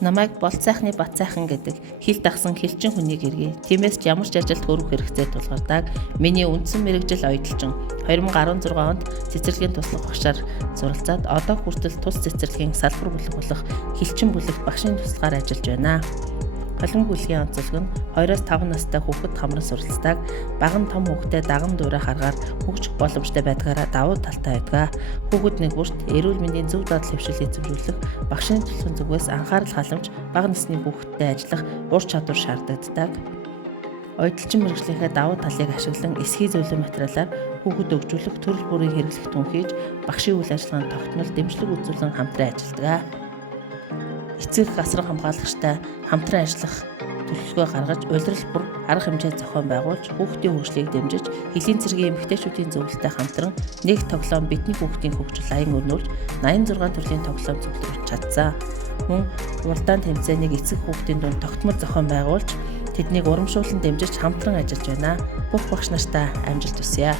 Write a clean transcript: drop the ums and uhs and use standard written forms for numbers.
Намайг бол сайхны бат сайхан гэдэг хил дагсан хэлчин хүнийг эргээ. Тиймээс ч ямар ч ажилд хөрөх хэрэгцээ тулгардаг. Миний үндсэн мэргэжил оюуталчин 2016 онд цэцэрлэгийн туслах багшаар суралцаад одоо хүртэл тус цэцэрлэгийн салбар бүлэг болох хэлчин бүлэгт багшийн туслагаар ажиллаж байна. Холон бүлгийн онцлог нь 2-5 настай хүүхэд хамран суралцдаг. Баган том хүүхдэд даган дуурай харгаар хөгжих боломжтой байдгаараа давуу талтай байдаг. Хүүхэд нэг бүрт эрүүл мэндийн зөв дадал хөвшил эзэмшүүлэх, багшийн туслагын зүгээс анхаарал халамж, бага насны хүүхэдтэй ажиллах ур чадвар шаарддаг. Оюуталчин мэргэжлийнхээ давуу талыг ашиглан эсхий зөвлөм материалаар хүүхэд өгжүүлэх, төрөл бүрийн хэрэглэх түнхийж, багшийн үйл ажиллагаанд тогтмол дэмжлэг үзүүлэн хамтран ажилладаг. Эцэг асран хамгаалагчтай хамтран ажиллах төлөвлөгөө гаргаж, улирал бүр арга хэмжээ зохион байгуулж, хүүхдийн хөгжлийг дэмжиж, хэлийн цэргийн эмэгтэйчүүдийн зөвлөлтөй хамтран нэг тоглоом бидний хүүхдийн хөгжил аян өрнүүлж, 86 төрлийн тоглоом зөвлөрүүлж чадсан. Мөн уралдаан тэмцээнийг эцэг хүүхдийн дунд тогтмол зохион байгуулж, тэднийг урамшуулан дэмжиж хамтран ажиллаж байна. Бүх багш нартай амжилт хүсье.